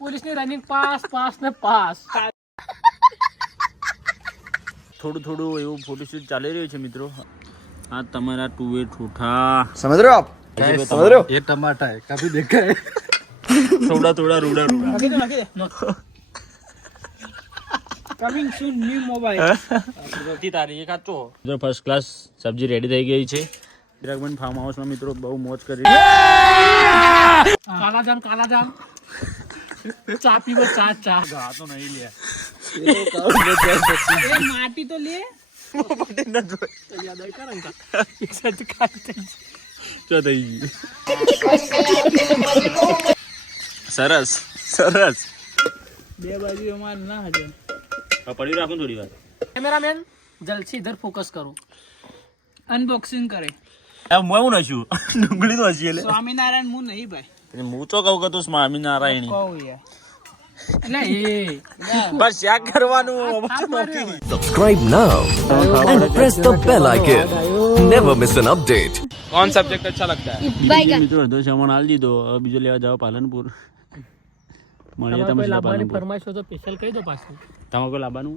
પોલીસની running pass ને pass. થોડું એવું ફોટોશૂટ ચાલી રહ્યું છે મિત્રો. આ તમારા ટુવે ઠૂઠા સમજ રહ્યો આપ? સમજ રહ્યો? ये टमाटर है कभी देखा है? થોડા રૂડા નાખી દે. Coming soon new mobile. તારી કાચો ફર્સ્ટ ક્લાસ સબ્જી રેડી થઈ ગઈ છે. ચિરાગભાઈ ફાર્મ હાઉસમાં મિત્રો બહુ મોજ કરી. કાલા જામ ચા પીવો ચા ગા તો નહીં લે. માટી તો લે. ચો થઈ ગઈ. સરસ બે બાજુ અમાર ના હજે. પડી રાખું થોડી વાર. કેમેરામેન જલ્દી ઇધર ફોકસ કરો. અનબોક્સિંગ કરે. હું નશું ડુંગળી તો હસી. સ્વામિનારાયણ હું નહીં ભાઈ. હું તો કહું કે તું સ્વામિનારાયણ કહું યાર. એટલે બસ શેક કરવાનું. Subscribe now and press the bell icon. Never miss an update. कौन सब्जेक्ट अच्छा लगता है? મિત્રો અડધો સામાન આલી દીધો. હવે બીજો લેવા જાવ પાલનપુર. મળીએ તમે લાવવાની ફરમાઈશ હોય તો સ્પેશિયલ કહી દો પાછું. તમારે કોઈ લાવવાનું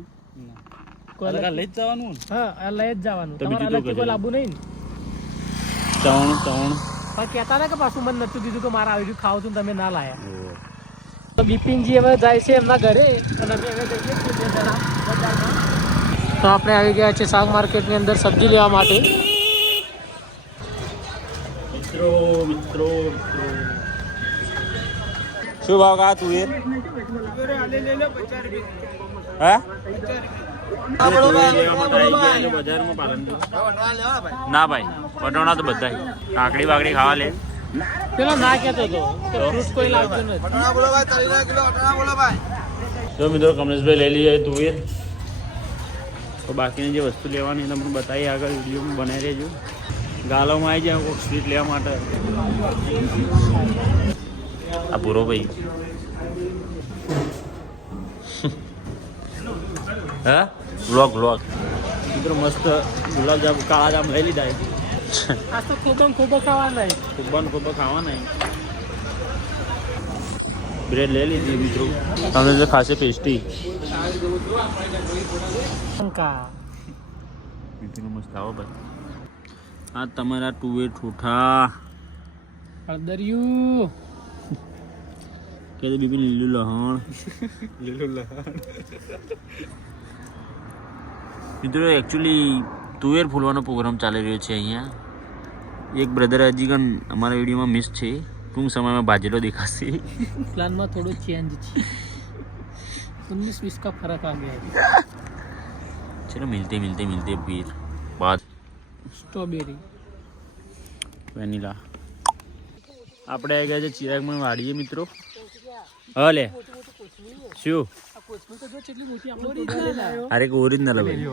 लई जवानू હા આ લઈ જ જવાનું. તો બીજું તમારે તો કોઈ લાવવું નહીં ને. ત્રણ પણ કહેતા ને કે પાછું મને નતું કીધું કે મારે આવી ખાવું તું તમે ના લાયા. તો બિપિનજી હવે જાય છે એમના ઘરે અને અમે હવે જઈએ છીએ બે જણા બજારમાં. તો આપણે આવી ગયા છે શાક માર્કેટની અંદર સબ્જી લેવા માટે. મિત્રો શું ભાવ કા તું હા બજારમાં પાલનપુર ના ભાઈ પટોણા તો બધા કાકડી બાકડી ખાવા લે. પેલો ના કહેતો હતો કે ફ્રૂટ કોઈ લાવતું નથી. જો મિત્રો કમલેશભાઈ લઈ લઈએ તુવેર. તો બાકીની જે વસ્તુ લેવાની તમને બતાવી આગળ વિડીયો બનાવી રહેજો. ગાલોમાં આવી જાય કોઈક સ્વીટ લેવા માટે. આ પૂરો ભાઈ હા વ્લોગ મિત્રો મસ્ત ગુલાબજામ કાળા જામ લઈ લીધા. આ તો ખૂબ ખાવાના ખૂબ ખાવાના. બ્રેડ લઈ લીધી મિત્રો. તમને તો ખાસે પેસ્ટી મસ્ત આવો ભાઈ. આ તમારા ટુવે ઠૂઠા હળદરિયું કે બીબી લીલું લહણ. મિત્રો એકચ્યુઅલી તુવેર ફૂલવાનો પ્રોગ્રામ ચાલી રહ્યો છે અહીંયા. એક બ્રધર હજી પણ અમારા વિડીયોમાં મિસ છે. ટૂંક સમયમાં ભાજેલો દેખાશે. પ્લાનમાં થોડો ચેન્જ છે. 19-20 का फर्क आ गया है. चलो मिलते फिर बाद. Strawberry vanilla. આપણે આવી ગયા છે ચિરાગમાં વાડીએ મિત્રો. હલે શું અરે કે ઓરિજિનલ ભાઈ.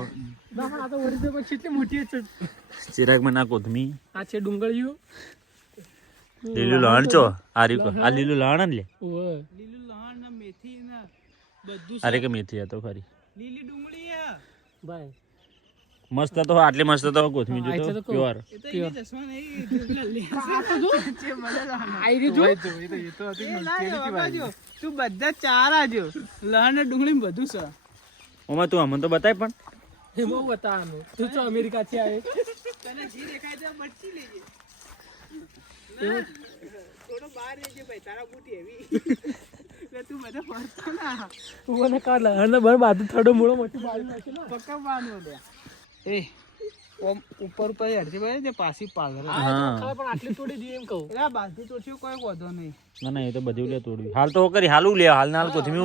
ચિરાગમાં ના કોથમી. આ છે ડુંગળીઓ. લીલું લહણ છો. આ લીલું લહણ લે. લીલું લહણ ના મેથી ના બધું. અરે કે મેથી હતો ખરી. લીલી ડુંગળી હે ભાઈ. મસ્ત તો આટલી મસ્ત તો કોથમી જો પ્યોર. તું બધા ચારા જો લહણ ને ડુંગળી બધું છે. ઓમાં તું અમને તો બતાય પણ. એમાં બતાવવાનું તું તો અમેરિકા થી આવે. તને જી દેખાય તો બચી લેજે. થોડો બહાર રહેજે ભાઈ તારા બૂટી એવી. તું બધા ફરતો ના. તું મને કાર લહણ બર બાજુ થોડો મૂળો મોટી બાજુ નાખી લો. પકવવાનું દે. એ ઓમ ઉપર હેડથી ભાઈ તે પાછી પાગર. હા પણ આટલી તોડી દી એમ કહું. એટલે બાજુ તોડ્યું કોઈ વધો નહીં. ના એ તો બધું લે તોડ્યું. હાલ તો કરી હાલું લે હાલ ના કોથમી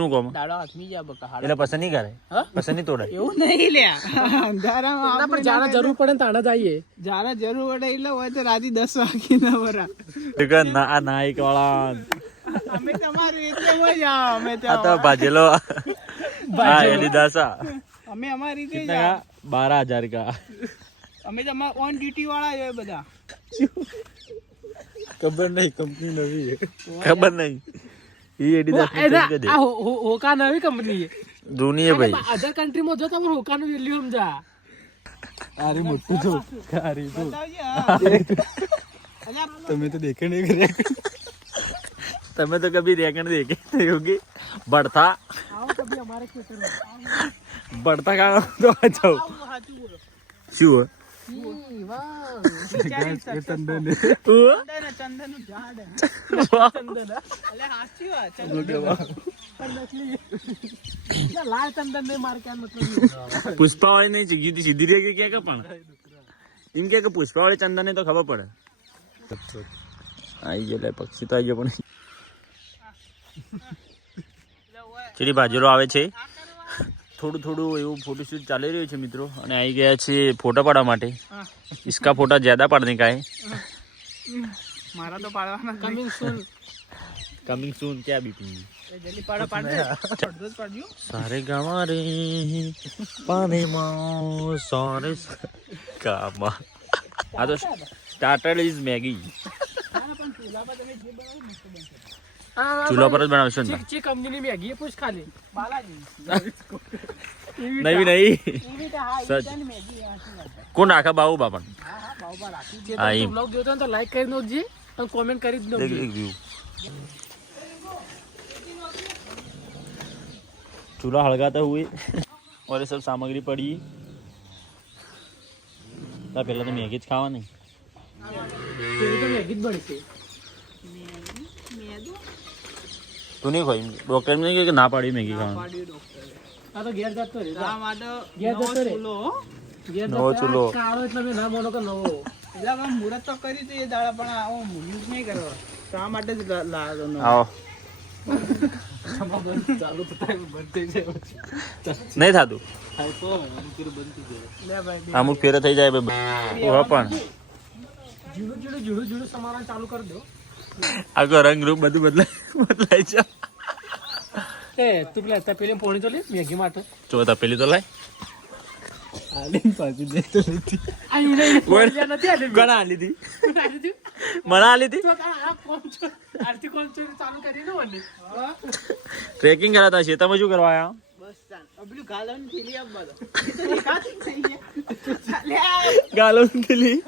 નું કોમ. દાડો હાથમી જા બકા. એટલે પસંદ નહીં કરે. પસંદ નહીં તોડાય. એવું નહીં લે. અંધારામાં આપણે જાણે જરૂર પડે ને તાણે જઈએ. જાણે જરૂર પડે એટલે હોય તો રાતી 10 વાગે ના વરા. ના નાઈક વાળા અમે તમારું એટલે મજ અમે તો આ તો ભાજેલો હા એલિદાસા. અમે અમારી રીતે કિતના 12000 का. અમે તો ઓન ડ્યુટી વાળા છે બધા. खबर नहीं कंपनी नवी है. ખબર નહીં. એ એડિદાસ આ હોકા નવી કંપની છે. જૂની है भाई. અધર કન્ટ્રી માં જો તમે હોકા નું વેલ્યુ સમજા. अरे मोटू जो अरे जो બતાવજે. तुम्हें तो देखे नहीं करे. તમે તો કભી રેકણ દેखे नहीं होगी बढ़ता आओ कभी हमारे खेतर में बढ़ता का तो आ जाओ हाथू बोलो શું હોય ચંદન નું ઝાડ ચંદન અલે હાચી વાત ચંદન પણ નકલી ના લાલ ચંદન ને માર કે મતલબ પુષ્પા વાળી નહીં ચીગી थी सीधी रह गई क्या का પણ इनके કે પુષ્પા વાળી ચંદન ને તો ખબર પડે आई गए पक्षी तो आई गए પણ ચીડી બાજરો આવે છે થોડું થોડું એવું फोटोशूट ચાલી રહ્યું છે મિત્રો અને આવી ગયા છે ફોટા પાડવા માટે इसका फोटा ज्यादा पड़ने का है મારા તો પાડવાના कमिंग सून क्या बीपी જલ્દી પાડો પાડજો પાડજો सारे गामा रे पानी मां सारे गामा आ तो स्टार्टर इज मैगी ચૂલા પર જ બનાવશો ને ચીક કંપનીની મેગી એ પૂછ ખાલી બાલાજી નહીં સચ કોણ નાખા બાબુ બાપન બાબા રાખી છે હા, તો એમ. બ્લોગ જોતો તો લાઈક કરી દોજી અને કોમેન્ટ કરી જ દોજી चूल्हा हड़काते हुए और ये सब सामग्री पड़ी पहले तो मैगी જ ખાવાની તો મેગી જ બનશે તું નહીં ખાઈ ડોક્ટર ને કે ના પાડી મેગી ખાવાની આ તો ઘેર જતો રે આ માટે નવો ચૂલો કાળો એટલે મેં ના મોનો કે નવો એટલે આમ મુરત તો કરી તો એ દાડા પણ આવો યુઝ નહીં કરો તો આ માટે જ લાવ્યો નવો આવો ચાલુ તો ટાઈમ બંધ થઈ જાય નહીં થતું લે ભાઈ અમુક ફેર થઈ જાય ભાઈ પણ જુડું સમારવાનું ચાલુ કરી દો આખો રંગ રૂપ બધું બદલાય છે એ તું પેલા તપેલી પોણી તો લે મેગી માટે જો તપેલી તો લાય ઘણા આલી હતી મને આલી હતી ટ્રેકિંગ કરાતા છે તમે શું કરવા આવ્યા ગાલો થેલી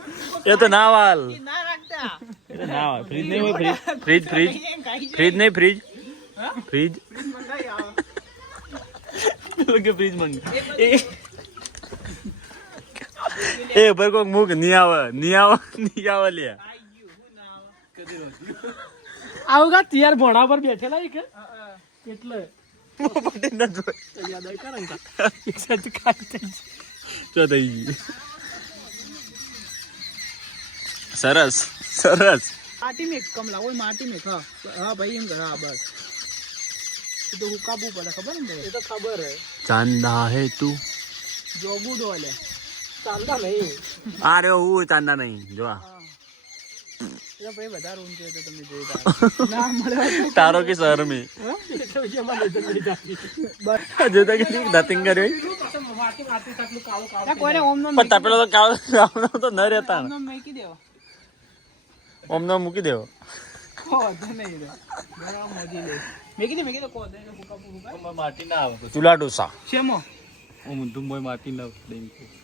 એ તો ના વાલ એ તો ના વાલ ફ્રીજ નહીં હોય ફ્રીજ નહીં ફ્રીજ કે ફ્રીજ મંગ એ ભાઈ કોક મુક નહીં આવે લે આવું કા તિયાર ભણા પર બેઠેલા એક એટલે સરસ માટી મેક કમ લાવો માટી મેક હા ભાઈ એમ હા બસ એ તો હુકાબુ પડે ખબર ને એ તો ખબર હે ચાંદા હે તું જોબુ ડોલે ચાંદા નહીં અરે હું ચાંદા નહીં જો એ તો ભાઈ વધારે ઊંચો તો તમે જોઈ ના મળે તારો કે શહેર મેં જો તક નથિંગ કર્યો કોઈને ઓમ નો પણ તપેલો તો કાળો તો ન રહેતા નો મેકી દેવો ઓમ નો મૂકી દેવો કોદે નહીં રે બરાબર મોજી લે મેકી દે કોદે હુકાબુ માટી ના આવે ચૂલા ડોસા શેમો હું ધુંબોય માટી ના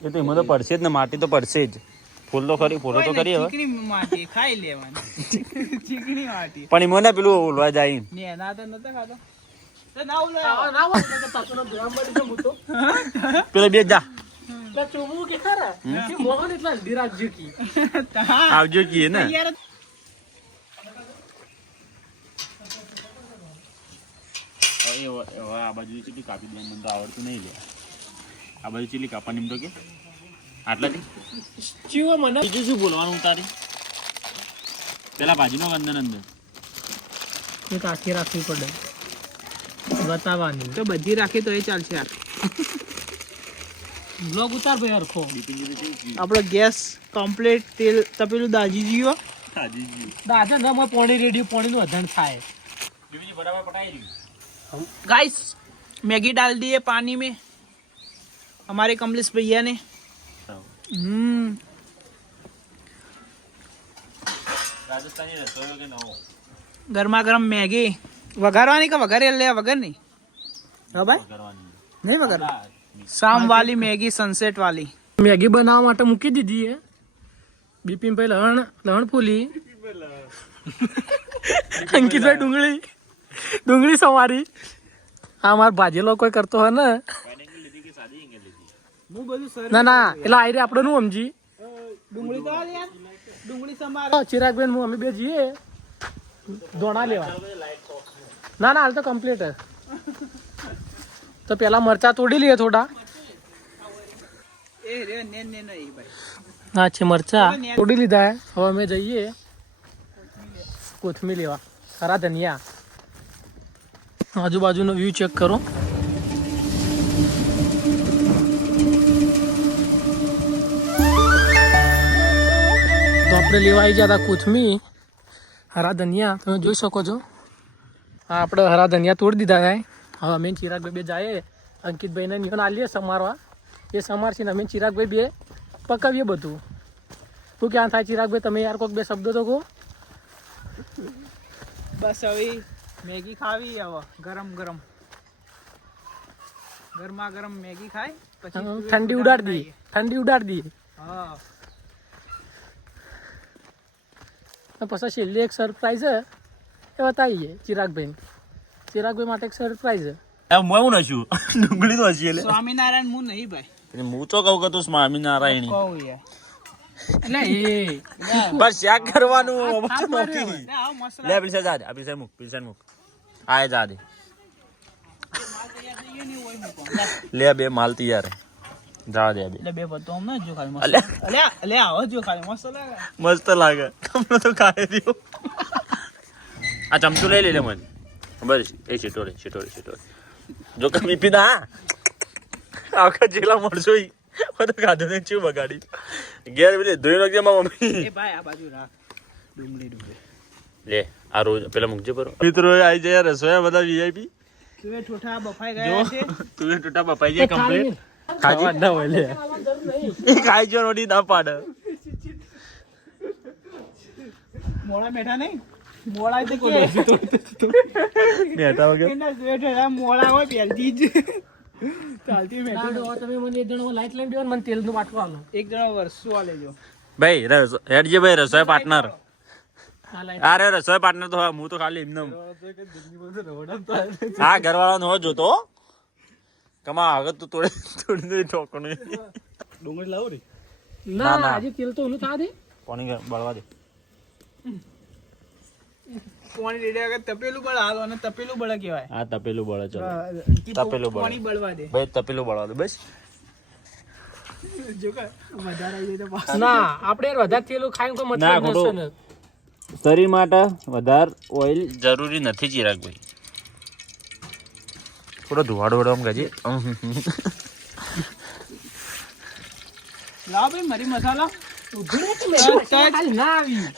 એ તો એમાં તો પડશે જ ને માટી તો પડશે જ ફૂલ તો ખરી ફૂલો તો કરી હવે ચીકણી માટી ખાઈ લેવાની ચીકણી માટી પણ એમાં ના પેલું ઓલવા જાય ને ના તો નતો ખાતો તો ના ઓલો ના તપનો ગ્રામ બડી તો મૂતો પેલો બે જા તો ચુમુ કે ખરા કે મોહન એટલા ધીરાજ કી આવજો કીએ ને યાર આ બાજુ ચીલી કાપી દે મને તો આવડતું નહીં લે આ બાજુ ચીલી કાપવાની એમ તો કે આટલાથી ચીવો મને બીજું શું બોલવાનું તારી પેલા ભાજીનો અંદર એક આખી રાખવી પડે બતાવવાની તો બધી રાખી તો એ ચાલશે બ્લોગ ઉતાર ભાઈ હરખો આપણો ગેસ કમ્પ્લીટ તેલ તપેલું દાજી જીવો દાદા ન માં પાણી રેડી પાણીનું અધન થાય બરાબર પટાઈ રહ્યું गाइस मैगी डाल दिए पानी में हमारे कमलेश भैया ने રાજસ્થાની રસોઈઓ કે નવો गर्मा गर्म मैगी वघारवानी का वघार ले वघार नहीं हाँ भाई કરવાની नहीं वघार शाम वाली मैगी सनसेट वाली मैगी बनावा માટે મૂકી દીધી હે બીપીન પે લહણ ફૂલી અંકિતભાઈ ડુંગળી સવારી હા માર ભાજેલો કોઈ કરતો હોય ને ના એટલે આઈ રે આપણે નું સમજી ડુંગળી તો યાર ડુંગળી સમાર ચિરાગબેન હું અમે બે જઈએ ધોણા લેવા ના હાલ તો કમ્પ્લીટ તો પેલા મરચા તોડી લઈએ થોડા હા છે મરચા તોડી લીધા હવે અમે જઈએ કોથમીર લેવા ખરા ધનિયા આજુબાજુનો વ્યૂ ચેક કરો તો આપણે લેવા આવી ગયા હતા કોથમીર હરા ધનિયા તમે જોઈ શકો છો હા આપણે હરા ધનિયા તોડી દીધા છે હવે અમે ચિરાગભાઈ બે જાય અંકિતભાઈને નિહોન આલીએ સમારવા એ સમારશે ને અમે ચિરાગભાઈ બે પકાવીએ બધું શું ક્યાં થાય ચિરાગભાઈ તમે યાર કોઈક બે શબ્દો તો કહો બસ હવે મેગી ખાવી હવે ગરમ ગરમા ગરમ મેગી ખાય પછી ઠંડી ઉડાડ દઈએ હા પછી છેલ્લી એક સરપ્રાઈઝ એ બતાવીએ ચિરાગભાઈ માટે એક સરપ્રાઈઝ હું નશું ડુંગળી તો હસી એટલે સ્વામિનારાયણ હું નહીં ભાઈ હું તો કહું કે તું સ્વામિનારાયણ કહું યાર બસ શાક કરવાનું મસલા લે પીસા જા દે આ પીસા મૂક આય જા દે લે બે માલ તૈયાર જા દે એટલે બે પત્તો હમ ના જો ખાલી મસલા અલે આવો જો ખાલી મસલા મસ્ત લાગે તમને તો ખાઈ દો આ ચમચું લઈ લે મને બસ એ છીટોરે જો કે બીપી ના આખા જેલા મળશો ઈ તો ખાધું ને ચેવું બગાડી ઘેર પેલી ધોઈ નાખજે મારા મમ્મી એ ભાઈ આ બાજુ રાખ ડુંગળી લે આ રોજ પેલા મૂકજે પર મિત્રો આવી જાય રસોયા બધા વીઆઈપી તુએ ઠોઠા બફાઈ ગયા છે તું ટોટા બપાઈ જાય કમ્પ્લીટ ખાજી ના હોય લે ખાઈ જો રોટી ના પાડે મોળા બેઠા નહીં મોળા તો કે બેઠા વગર એના બેઠા મોળા હોય પહેલથી જ ચાલતી બેઠી તમે મને એક જણો લાઈટ લઈને દેવો મને તેલનું બાટલું આલો એક જણા વર્ષો લેજો ભાઈ હેડજે ભાઈ રસોઈ પાર્ટનર આ લાઈટ અરે રસોઈ પાર્ટનર તો હું તો ખાલી એમને હા ઘરવાળા નો જોતો કમા આગળ તું તોડી ઠોકણ ડુંગળી લાવો રે ના આજે તેલ તો ઓલું થા દે પાણી બળવા દે પાણી રેડ્યા વગર તપેલું બળ હાલો અને તપેલું બળ કહેવાય હા તપેલું બળે ચલો તપેલું બળે પાણી બળવા દે ભાઈ તપેલું બળવા દે બસ જો કે વધારે આવી જાય તો પાછું. ના આપણે યાર વધારે તેલ ખાઈને કોઈ ના, મતલબ ખોટું. નશે ને શરીર માટે વધારે ઓઇલ જરૂરી નથી ચિરાગભાઈ થોડો ધુવાડો વડો આમ ગાજી લાવ ભાઈ મરી મસાલા ખાલી ના આવી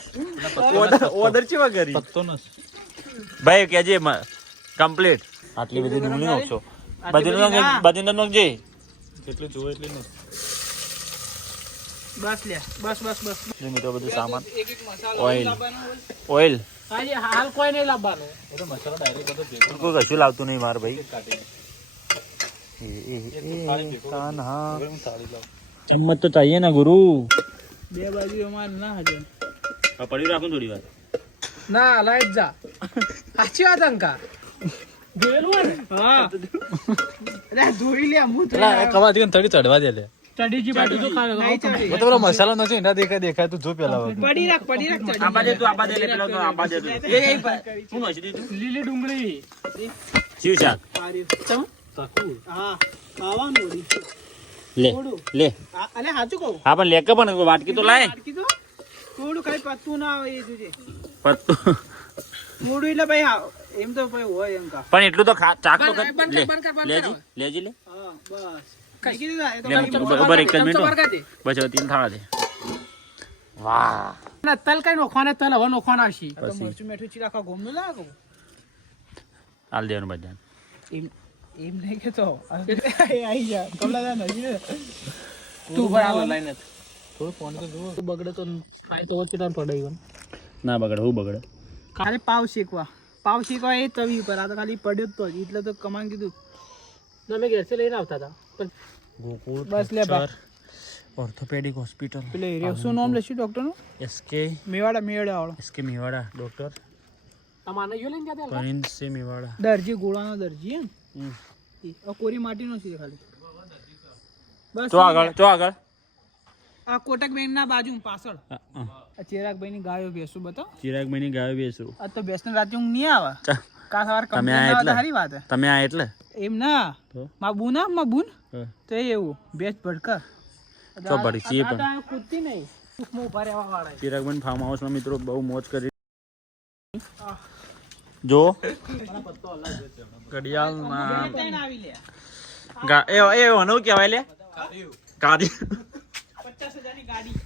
ઓર્ડર ચેવા કરી ભાઈ કેજે કમ્પ્લીટ આટલી બધી ડુંગળી નાખશો બધી નાખજે જેટલું જોવે એટલું ને બસ લે બસ મિત્રો બધું સામાન એક મસાલો ઓઇલ લાવવાનો હોય. ઓઇલ આજે હાલ કોઈ નહીં લાવવાનું કોઈ કશું લાવતું નહીં માર ભાઈ ચમ્મચ તો ચાહીએ ના ગુરુ બે બાજુ અમાર ના હજે પડી રાખું થોડી વાર ના લાઈટ જા સાચી વાત અંકા જોયેલું હોય ને હા અરે ધોઈ લે હું કમાતી થોડી ચડવા દે લે ચડીજી બાજુ તો ખાવે નહીં ચડી. તો પેલો મસાલો નથી એના દેખાય તું જો પેલા પડી રાખ ચડી. આંબા દે તું આંબા દે લે પેલો તો આંબા દે તું શું હોય છે તું લીલી ડુંગળી શિવ શાક ચમ હા ખાવાનું વળી. લે લે અલે સાચું કહું હા પણ લેકે પણ વાટકી તો લાય વાટકી તો થોડું ખાલી પત્તું ના આવે એ જોજે પત્તું મોડું એટલે ભાઈ હા એમ તો ભાઈ હોય એમ કા પણ એટલું તો ચાક તો બંધ કર, બંધ કર. લેજી લે હા બસ કઈ કીધું તા? એ તો લે, ખાલી બરાબર એક જ મિનિટ ચમચો વળગા દે. બસ હવે તીન થાળા દે વાહ ના તલ કઈ નોખવાના તલ હવે નોખવાના આવશે આ તો મરચું મેઠું ચીરાખા ગોમનું ના કહું હાલ દેવાનું બધા એમ એમ નહીં કેતો આવી જા કમલા નહીં તું ભર આલો લાઈન થોડું બગડે તો ખાય તો કેટલા પડે ઈવન ના બગડે હું બગડે ખાલી પાવ શેકવા એ તવી ઉપર આ તો ખાલી પડ્યો જ તો જ. એટલે તો કમાન કીધું અમે ઘેરથી લઈને આવતા હતા પણ બસ લે ભાઈ ઓર્થોપેડિક હોસ્પિટલ પેલે એરિયા શું નામ લેશું ડોક્ટરનું? એસકે મેવાડા વાળો. એસકે મેવાડા ડોક્ટર તમારે યો લઈને ગયા પરિંદ સે મેવાડા દરજી ગોળાનો દરજી એમ કોરી માટીનો છે ખાલી. બસ ચો આગળ આ કોટક બેંક ના બાજુ પાછળ આ ચિરાગભાઈ ની ગાયો ભેંસો બતાવો. ચિરાગભાઈ ની ગાયો બેસું આ તો ભેંસ ને રાતે ઊંઘ નહીં આવે. કા સવાર તમે કમ્પ્લેન આ આવે તો એટલે? સારી વાત હે. તમે આ એટલે એમ ના તો? માં બુન હા. તો એવું ભેંસ ભડકા ચો પડી છીએ પણ આ કૂદતી નહીં સુખમાં ઉભા રહેવા વાળા. ચિરાગભાઈ ફાર્મ હાઉસમાં મિત્રો બહુ મોજ કરી જો ઘડિયાળમાં ત્રણ આવી લે એ હનુ કહેવાય લે કારી 50,000 ની ગાડી.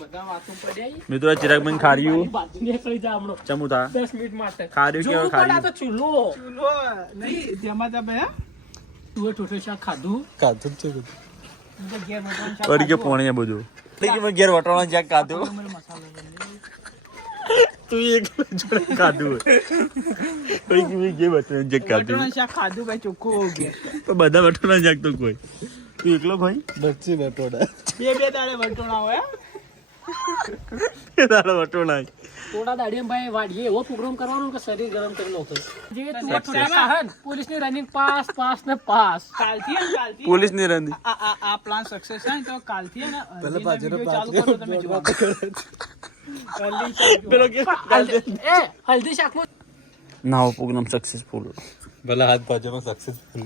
બધા વાતો પડ્યા મિત્રો ચિરાગભાઈ ખાર્યું નીકળી જા હમણો ચમુતા 10 મિનિટ માટે ખાર્યું કેવું આ ખાર્યું તો ચૂલો ચૂલો નહીં જેમાં તમે તું ઠોઠે શાક ખાધું કાતું જ છે બધું. ઘેર મટવાનું શાક વળી કે પોણી બધું ઘેર વટવાના ચેક ખાધું તું એક જોડે ખાધું વળી કે ઘેર વટવાના ચેક ખાધું મટવાનું શાક ખાધું ભાઈ ચોખ્ખું હોવું ઘેર. પણ બધા વટવાના ચેક તો કોઈ તું એકલો ભાઈ બચ્ચી બટોડા. બે દાડે વટોણા હોય એ તારો વટવાના થોડા દાડીએ ભાઈ વાડીએ એવો પ્રોગ્રામ કરવાનો કે શરીર ગરમ કરી નાખે જે તું થોડા સાહન પોલીસની રનિંગ પાસ ને પાસ કાલથી પોલીસ ની રંધી આ પ્લાન સક્સેસ થાય તો કાલથી હે ને પેલા પાછળ ચાલુ કરો તમે જોવા. પેલો કે એ હલ્દી શાકમાં નાવ પ્રોગ્રામ સક્સેસફુલ ભલે હાથ બાજુમાં સક્સેસફુલ.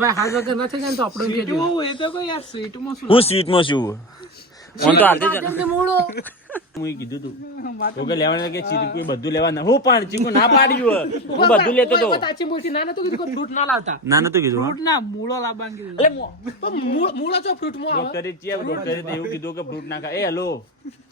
ભાઈ હાથ વગર નથી જાય ને તો આપણે કે સ્વીટમાં એ તો કોઈ યાર સ્વીટમાં શું હું સ્વીટમાં છું ઓન તો હાથે મૂળો હું કીધું તું તો કે લેવાના કે ચીકુ બધું લેવાના હું પણ ચીકુ ના પાડ્યું હું બધું લેતો તો તાચી મોટી ના નતું કીધું કે ફ્રૂટ ના લાવતા ના નતું કીધું ફ્રૂટ ના મૂળો લાવવાનું કીધું. એટલે તો મૂળો ચો ફ્રૂટ માં આવે ડોક્ટરે તો એવું કીધું કે ફ્રૂટ ના ખાય એ હેલો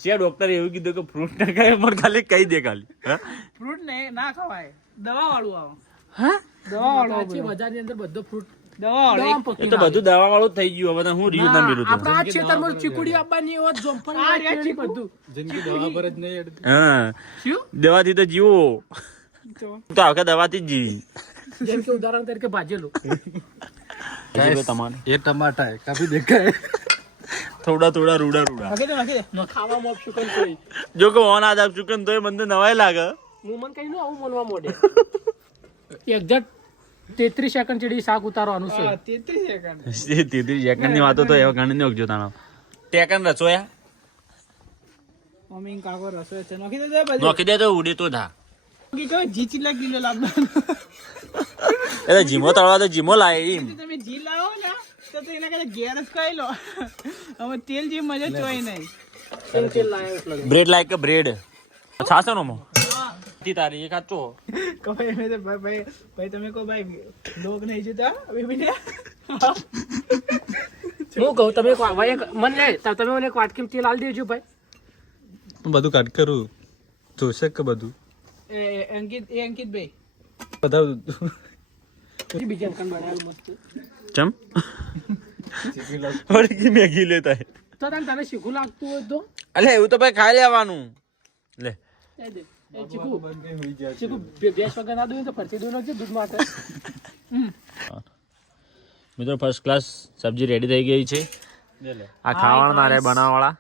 છે ડોક્ટરે એવું કીધું કે ફ્રૂટ ના ખાય પણ ખાલી કહી દે ખાલી હા ફ્રૂટ ને ના ખવાય દવા વાળું આવે. હા દવા વાળું તાચી બજારની અંદર બધો ફ્રૂટ દવા વાળું એ તો બધું દવા વાળું થઈ ગયું હવે તો હું રહ્યું ના મેળું આપણા આ ક્ષેત્રમાં ચીકુડી આપવાની હોત જોંફળ આપવાની બધું જિંદગી દવા પર જ નહીં અડતી. હા શું દવાથી તો જીવો તો આખા દવાથી જ જીવી જેમ કે ઉદાહરણ તરીકે ભાજેલું તમારે એ ટમાટા હે કાફી દેખાય. થોડા થોડા રૂડા રૂડા નાખી દે ખાવામાં આપશું કોઈ કોઈ જો કે ઓન આજ આપશું કે તો એ મને નવાય લાગે હું મન કઈ નું આવું મનવા મોડે એક્ઝેક્ટ 33 સેકન્ડ જેડી શાક ઉતારવાનું છે 33 સેકન્ડ 33 સેકન્ડ ની વાતો તો એવા ગણી નોખજો તાણો ટેકન રચોયા મમ્મી કાકો રસોઈ છે નાખી દે બધું. નોખી દે તો ઉડી તો થા કે કહો જી ચીલા કિલો લાવવાનું. એટલે જીમો તળવા તો જીમો લાય એમ તમે જી લાવો ને તો એના કરતા ઘેર જ ખાઈ લો. હવે તેલ જે મજા ચોય નહીં. તેલ લાયો એટલે બ્રેડ લાઈક કે બ્રેડ છાસો નો મો તારી એક આચો કહો એમ તો ભાઈ તમે કહો ભાઈ લોગ નહીં જોતા બેબીને. હું કહું તમે ભાઈ મને તમે મને એક વાટકી તેલ આલી દેજો ભાઈ બધું કાટ કરું જોશે કે બધું એ અંકિત ભાઈ બધા બીજા અંકલ બનાવેલું મસ્ત ચમ ઓડી કી મેગી લેતા હે તો તને શીખું લાગતું હોય તો અલે એવું તો ભાઈ ખાઈ લેવાનું લે એ દે એ ચીકુ ભેંસ વગર ના દઉં તો ફરતી દઉં નાખજે દૂધ માટે મિત્રો ફર્સ્ટ ક્લાસ સબ્જી રેડી થઈ ગઈ છે આ ખાવાના મારે બનાવવાળા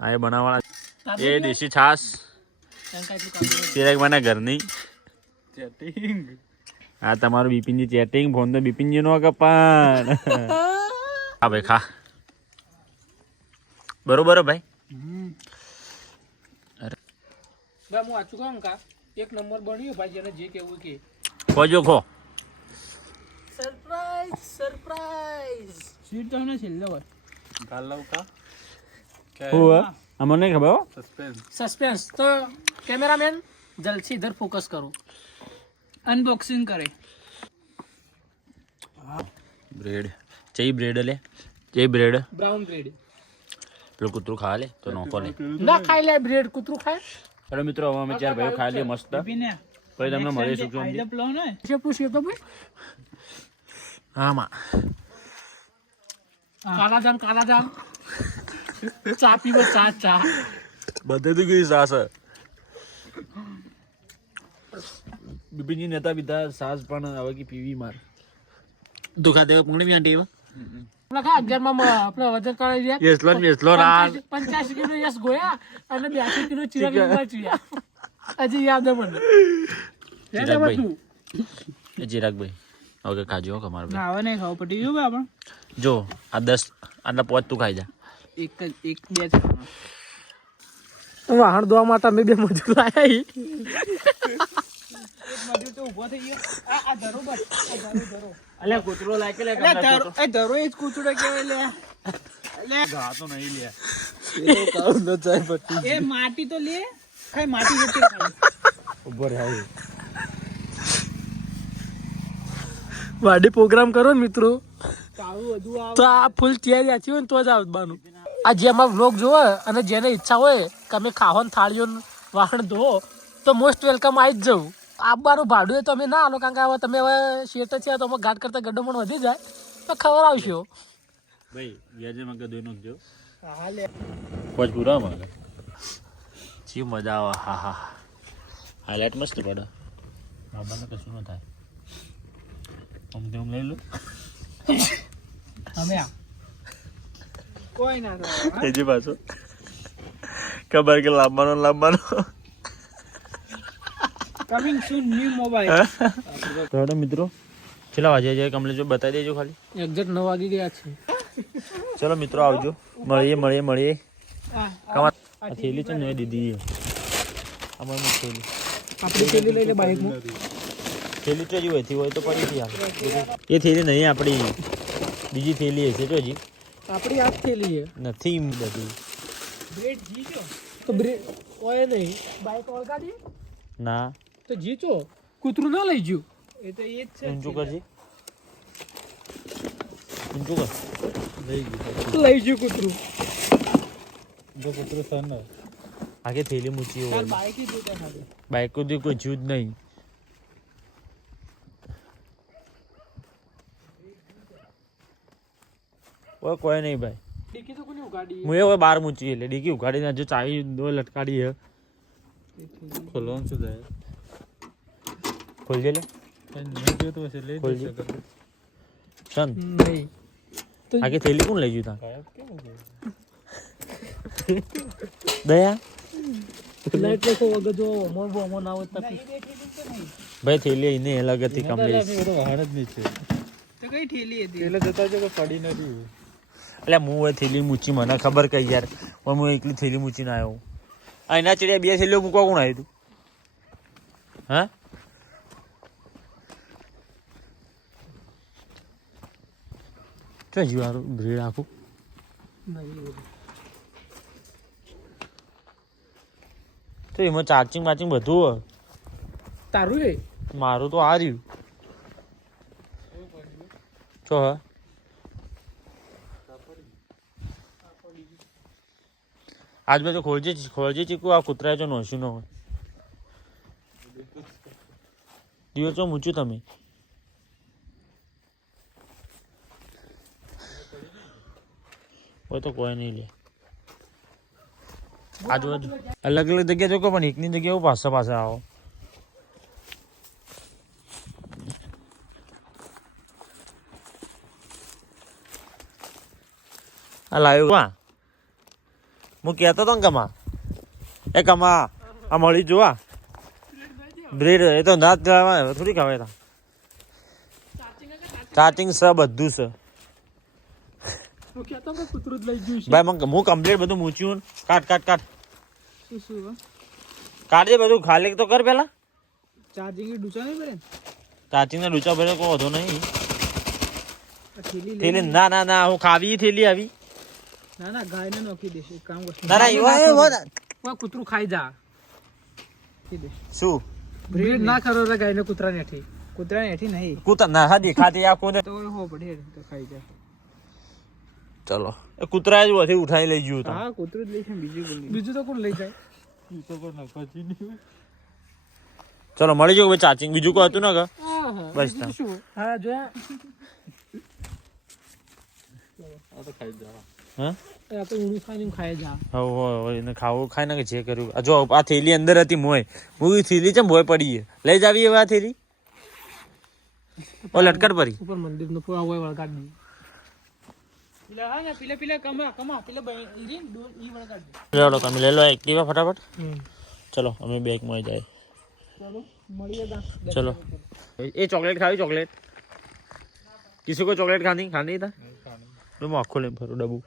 આ એ બનાવવાળા એ દેશી છાસ ચિરાગ મને ઘરની આ તમારું બિપિનજી ચેટિંગ ફોન તો બિપિનજી નો કપાન હા ભાઈ ખા બરોબર ભાઈ ભાઈ હું વાંચું કહું કા એક નંબર બન્યો ભાઈ જેને જે કેવું કે ખોજો ખો સરપ્રાઈઝ સ્વીટ તો ને છેલ્લે હોય. હું અમને નહીં ખબર હો. સસ્પેન્સ તો કેમેરામેન જલ્દી ઇધર ફોકસ કરો અનબોક્સિંગ કરે. બ્રેડ ચઈ બ્રેડ લે ચઈ બ્રેડ બ્રાઉન બ્રેડ પેલું કૂતરું ખા લે તો નોખો લે ના ખાઈ લે બ્રેડ કૂતરું ખાય અરે મિત્રો હવે અમે ચાર ભાઈઓ ખાઈ લઈએ મસ્ત બેબીને પછી તમને મળીશું છું આઈ લવ ને છે પૂછ્યું તો ભાઈ આમાં કાલા જામ ચા પીવો ચા બધે તો ગઈ સાસ બિપિનજી નેતા પીતા સાસ પણ હવે કે પીવી માર દુખા દેવા પૂર્ણ બી આંટી આપણે વજન કરાવી દે. બેસલો ને બેસલો રા 85 કિલો યસ ગોયા અને 82 કિલો ચિરાગ હજી યાદ મને. ચિરાગભાઈ હવે ખાજો કમાર ભાઈ. ખાવા નહીં ખાવ પટી ગયું આપણે. જો આ 10 આટલા 5 તું ખાઈ જા. એક બે જ ખાવાના. વાહણ ધોવા માટે અમે 2 મજૂર લાયા. મજૂર તો ઊભો થઈ ગયો. આ ધરો બસ આ ધરો. અલ્યા કૂતરો લાગે લે અલ્યા ધરો એ ધરો એ જ કૂતરો કહેવાય લે. અલ્યા ઘા તો નહીં લે. એ માટી તો લે. ખાઈ માટી જતી ખાઈ. ઉભો રહે આવી. વાડી પ્રોગ્રામ કરો ને મિત્રો તો આવું બધું આવે. તો આ ફૂલ તૈયારી આછી હોય ને તો જ આવવાનું. આ જેમાં વ્લોગ જોવે અને જેને ઈચ્છા હોય કે અમે ખાવાનું થાળીઓ વાહણ ધો તો મોસ્ટ વેલકમ આવી જ જવું. આવવાનું ભાડું તો અમે ના આલો કારણ કે હવે તમે હવે શેઠ છે તો અમે ઘાટ કરતા ગड्ढો પણ વધી જાય તો ખબર આવશો. ભાઈ વ્યાજે માં કે દોઈનો જો હા લે. પોચ પૂરા માં જી મજા આવે. હા હા હાઇલાઇટ મસ્ત પડે. મામાને કશું ન થાય. આમ લઈ લો. અમે આ કોઈ ના થાય. તેજી પાછો ખબર કે લાવવાનો કમિંગ સૂન ન્યુ મોબાઈલ. તો હેડો મિત્રો છેલ્લા વાગે જાય કમલેશ બતાવી દેજો ખાલી. એક્ઝેક્ટ 9 વાગી ગયા છે. ચલો મિત્રો આવજો. મળીએ. હા કમા આ થેલી છે ને દીદી અમારી થેલી આપણી થેલી લઈને બાઇકમાં થેલી તો જ હોય તો પડી હતી હાલ. એ થેલી નહીં આપણી બીજી થેલી હશે તો હજી આપણી આ થેલી છે નથી બધી. બ્રેડ જીજો. તો બ્રેક હોય નહીં બાઇક ઓળગાડી ના તો જીચો કૂતરું ના લઈ ગયું. એ તો એ જ છે. ઊંચું કરજે. ઊંચું કર. લઈ ગયું કૂતરું. આગે થેલી મૂકી હોય બાઈક જ જોતા ખાલી. બાઈક કોઈ જ્યું જ નહીં. ઓય કોઈ નહીં ભાઈ. ડીકી તો કોની ઉગાડી હું હવે બહાર મૂકી એટલે ડીકી ઉગાડીને હજુ ચાવી દો લટકાડી હે. ખોલવાનું શું થાય? ખોલજે લે. ખોલજે ચન નહીં આગે થેલી કોણ લઈ ગયું તા દયા લાઈટ લેખો વગર જો મોમો ના હોય તો ભાઈ થેલી એને અલગ હતી કમલેશ. તો કઈ ઠેલી હતી. એટલે હું એ થેલી મૂચી મને ખબર કઈ યાર પણ હું એકલી થેલી મૂચીને આવ્યો. આ એના ચડ્યા 2 થેલીઓ મૂકવા કોણ આવ્યું તું? હા ચો જીવારું બ્રેડ આખું તો એમાં ચાર્જિંગ બધું હોય. તારું રે મારું તો આ રહ્યું ચો હ આજ બાજુ ખોલજે ચીકુ. આ કૂતરા જો નોશું ન હોય દિયો ચો મૂચ્યું તમે. હોય તો કોઈ નહીં લે. આજુબાજુ અલગ જગ્યા જો પણ એકની જગ્યાએ પાછા આવો. આ લાવ્યું હા હું કહેતો હતો ને કમા આ મળી જોવા બ્રેડ એ તો ના થોડી ખાવાય. ચાર્જિંગ છે બધું છે કૂતરું જ લઈ ગયું છે. ભાઈ હું કમ્પ્લીટ બધું મૂચ્યું. કાટ શું કાઢજે બધું. ખાલી તો કર પેલા. ચાર્જિંગ એ ડૂચા નહીં ભરે. ચાર્જિંગ ના ડૂચા ભરે કોઈ વધો નહીં. આ થેલી થેલી ના હું ખાવી થેલી આવી. ના ગાયને નોખી દેશે. એક કામ કરશે. ના કૂતરું ખાઈ જા. નોખી દેશે. શું બ્રેડ ના કરો રે ગાયને કૂતરા ને હેઠી. કૂતરાને હેઠી નહીં કૂતરા ના હા દેખાતી આ કોને. તો હો પડે તો ખાઈ જાય. ચલો એ કૂતરા જ વધી ઉઠાઈ લઈ ગયું. હા કૂતરું જ લઈશ ને બીજું તો કોણ લઈ જાય. ચલો મળી જાવ ચાર્જિંગ. બીજું કોઈ હતું ને કે બસ બીજું શું હા જોયા હા આ તો ઊંડું ખાઈને ખાઈ જા. હવે એને ખાવું ખાઈ નાખે જે કર્યું. જો આ થેલી અંદર હતી મોય હું થેલી છે મોય પડી લઈ જાવી હવે આ થેલી. ઓ લટકટ પડી ઉપર મંદિર નો પૂરા હોય વળગાડી. પેલા હા ને પેલા કમા પેલા ઈ વાળા કાઢ ચલો તમે લઈ લો એક્ટિવા ફટાફટ ચલો અમે બેગમાં જાય ચલો મળીએ તા चलो ये चॉकलेट खाई चॉकलेट किसी को चॉकलेट खानी था तो मैं आँखों ले भरो डबू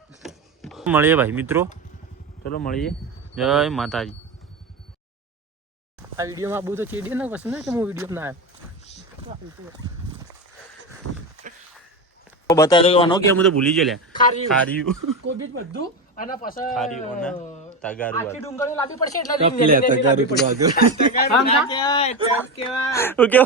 મળીએ ભાઈ મિત્રો ચલો મળીએ જય માતાજી આ વિડીયોમાં બહુ તો ચેડીએ ને પછી ને કે હું વિડીયો ના આવ્યો બતા દો આનો કે હું તો ભૂલી ગયો લે ખારી ખારીયું કોબીજ બધું અને પછી ખારીયું ને તગારું આખી ડુંગળી લાવવી પડશે એટલે કપ લે તગારું પેલું આગળ ટકા કેવાય ટક કેવાય ઓકે